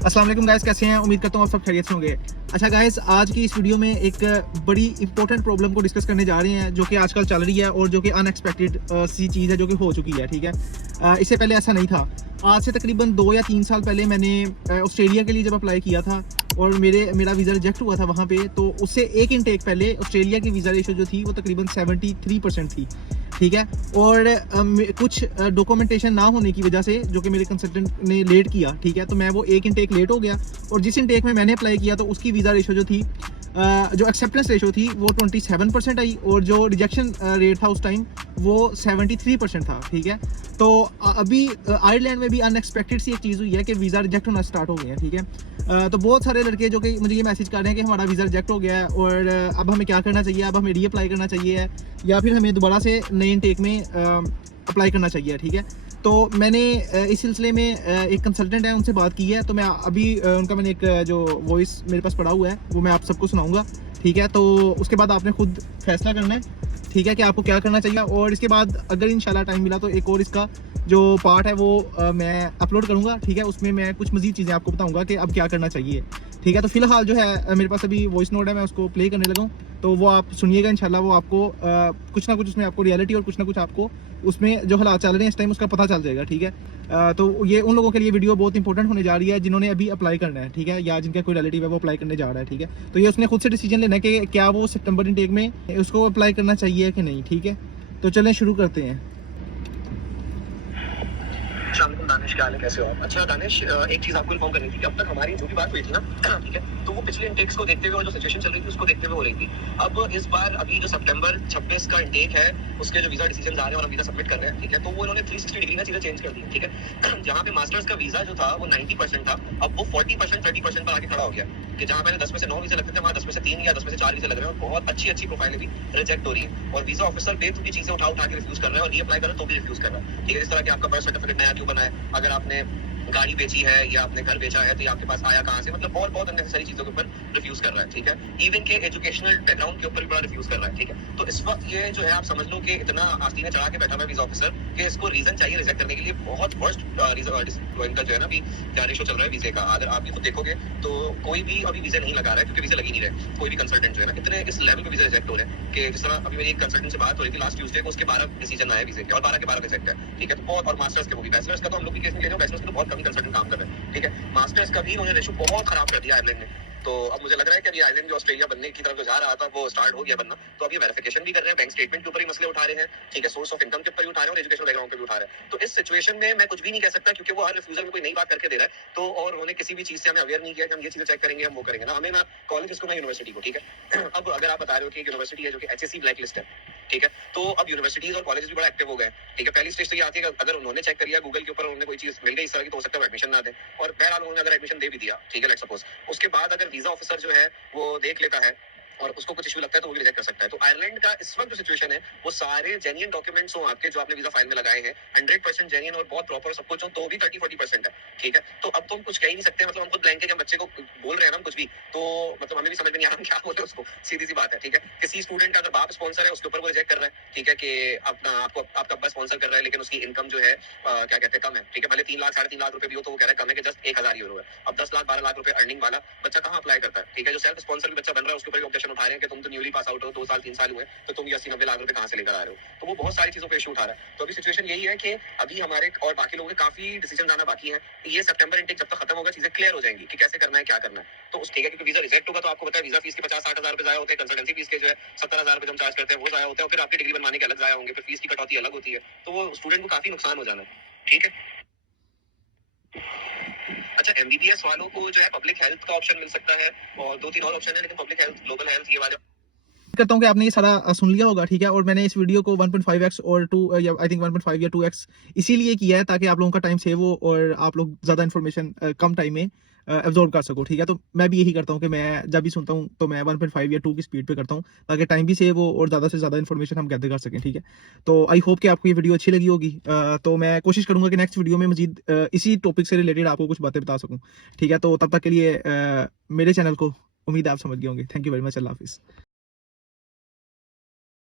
अस्सलाम वालेकुम गाइस, कैसे हैं? उम्मीद करता हूँ आप सब खैरियत से होंगे। अच्छा गाइस, आज की इस वीडियो में एक बड़ी इंपॉर्टेंट प्रॉब्लम को डिस्कस करने जा रहे हैं जो कि आजकल चल रही है और जो कि अनएक्सपेक्टेड सी चीज़ है जो कि हो चुकी है। ठीक है, इससे पहले ऐसा नहीं था। आज से तकरीबन 2 या 3 साल पहले मैंने ऑस्ट्रेलिया के लिए जब अप्लाई किया था और मेरा वीज़ा रिजेक्ट हुआ था वहाँ पे, तो उससे एक इनटेक पहले ऑस्ट्रेलिया की वीज़ा रेशो जो थी वो तकरीबन 73% थी। ठीक है, और कुछ डॉक्यूमेंटेशन ना होने की वजह से जो कि मेरे कंसल्टेंट ने लेट किया, ठीक है, तो मैं वो एक इनटेक लेट हो गया और जिस इनटेक में मैंने अप्लाई किया तो उसकी वीज़ा रेशो जो थी, जो एक्सेप्टेंस रेशो थी वो 27% आई और जो रिजेक्शन रेट था उस टाइम वो 73% था। ठीक है, तो अभी आयरलैंड में भी अनएक्सपेक्टेड सी एक चीज़ हुई है कि वीज़ा रिजेक्ट होना स्टार्ट हो गए हैं। ठीक है, तो बहुत सारे लड़के जो कि मुझे ये मैसेज कर रहे हैं कि हमारा वीज़ा रिजेक्ट हो गया है और अब हमें क्या करना चाहिए, अब हमें रीअप्लाई करना चाहिए या फिर हमें दोबारा से नए इनटेक में अप्लाई करना चाहिए। ठीक है, तो मैंने इस सिलसिले में एक कंसल्टेंट है उनसे बात की है, तो मैं अभी उनका मैंने एक जो वॉइस मेरे पास पड़ा हुआ है वो मैं आप सबको सुनाऊंगा। ठीक है, तो उसके बाद आपने खुद फैसला करना है, ठीक है, कि आपको क्या करना चाहिए। और इसके बाद अगर इंशाल्लाह टाइम मिला तो एक और इसका जो पार्ट है वो मैं अपलोड करूंगा। ठीक है, उसमें मैं कुछ मज़ीद चीज़ें आपको बताऊंगा कि अब क्या करना चाहिए। ठीक है, तो फिलहाल जो है मेरे पास अभी वॉइस नोट है, मैं उसको प्ले करने लगा हूँ, तो वो आप सुनिएगा। इंशाल्लाह वो आपको कुछ ना कुछ उसमें आपको रियलिटी और कुछ ना कुछ आपको उसमें जो हालात चल रहे हैं इस टाइम उसका पता चल जाएगा। ठीक है, तो ये उन लोगों के लिए वीडियो बहुत इंपॉर्टेंट होने जा रही है जिन्होंने अभी अप्लाई करना है। ठीक है, या जिनका कोई रिलेटिव है वो अप्लाई करने जा रहा है। ठीक है, तो ये उसने खुद से डिसीजन लेना है कि क्या वो सितंबर इनटेक में उसको अप्लाई करना चाहिए कि नहीं। ठीक है, तो चलें शुरू करते हैं। शामिल दानिश, क्या हाल है, कैसे हो आप? अच्छा दानिश, एक चीज आपको इन्फॉर्म करनी थी कि अब तक हमारी जो भी बात हुई थी ना, ठीक है, तो वो पिछले इंटेक्स को देखते हुए और जो सिचुएशन चल रही थी उसको देखते हुए हो रही थी। अब इस बार अभी जो सितंबर 26 का इंटेक है उसके जो वीजा डिसीजन आ रहे हैं और हम वीजा सबमिट कर रहे हैं, ठीक है, तो वो इन्होंने 360 डिग्री में चीजें चेंज कर दी। ठीक है, जहाँ पे मास्टर्स का वीजा जो था वो 90% था, अब वो 40% 30% पर आके खड़ा हो गया कि जहाँ पहले 10 में से 9 वीजा लगते थे वहाँ 10 में से 3 या 10 में से 4 वीजा लग रहे हैं और बहुत अच्छी अच्छी प्रोफाइल भी रिजेक्ट हो रही है और वीजा ऑफिसर बेतुकी चीजें उठा उठा के रिफ्यूज कर रहा है और रीअप्लाई कर रहा है तो भी रिफ्यूज कर रहा है। ठीक है, इस तरह की आपका बर्थ सर्टिफिकेट नया क्यों बना है, अगर आपने गाड़ी बेची है या आपने घर बेचा है तो ये आपके पास आया कहाँ से, मतलब बहुत बहुत अननेसेसरी चीजों के ऊपर रिफ्यूज कर रहा है। ठीक है, इवन के एजुकेशनल बैकग्राउंड के ऊपर भी बड़ा रिफ्यूज कर रहा है। ठीक है, तो इस वक्त ये जो है आप समझ लो कि इतना आस्तीन चढ़ा के बैठा हुआ वीजा ऑफिसर कि इसको रीजन चाहिए रिजेक्ट करने के लिए। बहुत वर्स्ट इनका जो है ना अभी क्या रेशो चल रहा है वीजे का, अगर आप भी खुद देखोगे तो कोई भी अभी वीजा नहीं लगा रहा है क्योंकि वीजा लगी नहीं रहे। कोई भी कंसल्टेंट जो है ना इतने इस लेवल पे वीजा रिजेक्ट हो रहे हैं कि जिस तरह अभी मेरी एक कंसल्टेंट से बात हो रही थी लास्ट ट्यूसडे को, उसके 12 डिसीजन आए वीजे के और 12 के 12 रिजेक्ट है। ठीक है, तो बहुत, और मास्टर्स के वो भी, बैचलर्स का तो हम लोग भी केस में ले रहे हैं, बैचलर्स के तो बहुत कम कंसल्टेंट काम कर रहे हैं। ठीक है, मास्टर्स का भी उन्होंने रेशो बहुत खराब कर दिया आयरलैंड में। तो अब मुझे लग रहा है कि अभी आयरलैंड जो ऑस्ट्रेलिया बनने की तरफ जो जा रहा था वो स्टार्ट हो गया बनना, तो अब ये वेरिफिकेशन भी कर रहे हैं, बैंक स्टेटमेंट के ऊपर ही मसले उठा रहे हैं। ठीक है, सोर्स ऑफ इनकम के ऊपर भी उठा रहे हैं और एजुकेशन बैकग्राउंड पे भी उठा रहे हैं। तो इस सिचुएशन में मैं कुछ भी नहीं कह सकता क्योंकि वो हर रिफ्यूजल में कोई नई बात करके दे रहा है, तो और उन्होंने किसी भी चीज से हमें अवेयर नहीं किया कि हम ये चीजें चेक करेंगे, हम वो करेंगे ना, हमें ना कॉलेज उसको ना यूनिवर्सिटी को। ठीक है, अब अगर आप बता रहे हो कि यूनिवर्सिटी है जो कि एचएससी ब्लैक लिस्ट है, ठीक है, तो अब यूनिवर्सिटीज और कॉलेज भी बड़ा एक्टिव हो गए। ठीक है, पहली स्टेज तो ये आती है कि अगर उन्होंने चेक कर लिया गूगल के ऊपर, उन्होंने कोई चीज मिल गई इस तरह की, तो हो सकता है एडमिशन ना दे, और बहरहाल उन्होंने अगर एडमिशन दे भी दिया, ठीक है, लेट्स सपोज, उसके बाद अगर वीजा ऑफिसर जो है वो देख लेता है और उसको कुछ इशू लगता है तो वो भी रिजेक्ट कर सकता है। तो आयरलैंड का इस वक्त जो सिचुएशन है वो सारे जेन्युइन डॉक्यूमेंट्स हो आपके जो आपने वीजा फाइल में लगाए हैं 100% जेन्युइन और बहुत प्रॉपर सब कुछ हो, तो भी 30-40% है। ठीक है, तो अब तो हम कुछ कह ही नहीं सकते, मतलब हम खुद ब्लैंक है कि हम बच्चे को बोल रहे हैं ना हम कुछ भी, तो मतलब हमें भी समझ में नहीं आ रहा क्या बोले उसको, सीधी सी बात है। ठीक है, किसी स्टूडेंट का अगर बाप स्पॉन्सर है उसके ऊपर वो रिजेक्ट कर रहा है। ठीक है, कि अपना आपको आपका अब्बा स्पॉन्सर कर रहा है लेकिन उसकी इनकम जो है क्या कहते हैं कम है। ठीक है, भले 3 लाख 3.5 लाख रुपए भी हो तो वो कह रहा है कम है कि जस्ट 1000 यूरो है। अब 10 लाख 12 लाख रुपए अर्निंग वाला बच्चा कहाँ अप्लाई करता है? ठीक है, जो सेल्फ स्पॉन्सर भी बच्चा बन रहा है उसके ऊपर ऑब्जेक्शन उठा रहे हैं कि तुम तो न्यूली पास आउट हो, 2 साल 3 साल हुए, तो तुम ये 80-90 लाख रुपए कहाँ से लेकर आ रहे हो? तो वो बहुत सारी चीजों पे इशू उठा रहा है। तो अभी सिचुएशन यही है कि अभी हमारे और बाकी लोगों के काफी डिसीजन आना बाकी है। ये सितंबर इंटेक जब तक खत्म होगा चीजें क्लियर हो जाएंगी कि कैसे करना है, क्या करना है। तो उस ठीक है, क्योंकि वीजा रिजेक्ट होगा तो आपको पता है वीजा फीस के 50-60 हजार रुपए जाया होते हैं, कंसल्टेंसी फीस के जो है 70,000 रुपए हम चार्ज करते हैं वो जाया होते हैं, और फिर आपकी डिग्री बनवाने के अलग जाया होंगे, फिर फीस की कटौती अलग होती है, तो वो स्टूडेंट को काफी नुकसान हो जाना है। ठीक है, अच्छा एमबीबीएस वालों को जो है पब्लिक हेल्थ का ऑप्शन मिल सकता है और 2-3 और ऑप्शन है, लेकिन पब्लिक हेल्थ, ग्लोबल हेल्थ, ये वाले करता हूँ कि आपने ये सारा सुन लिया होगा। ठीक है, और मैंने इस वीडियो को 1.5x और 2 या आई थिंक 1.5 या 2x इसीलिए किया है ताकि आप लोगों का टाइम सेव हो और आप लोग ज़्यादा इन्फॉर्मेशन कम टाइम में एब्जॉर्ब कर सको। ठीक है, तो मैं भी यही करता हूँ कि मैं जब भी सुनता हूँ तो मैं 1.5 या 2 की स्पीड पे करता हूँ ताकि टाइम भी सेव हो और ज़्यादा से ज़्यादा इन्फॉर्मेशन हम गैदर कर सकें। ठीक है, तो आई होप कि आपको ये वीडियो अच्छी लगी होगी। तो मैं कोशिश करूँगा कि नेक्स्ट वीडियो में मजीद इसी टॉपिक से रिलेटेड आपको कुछ बातें बता सकूँ। ठीक है, तो तब तक के लिए मेरे चैनल को उम्मीद है आप समझ गए होंगे। Thank you very much. अल्लाह हाफिज़।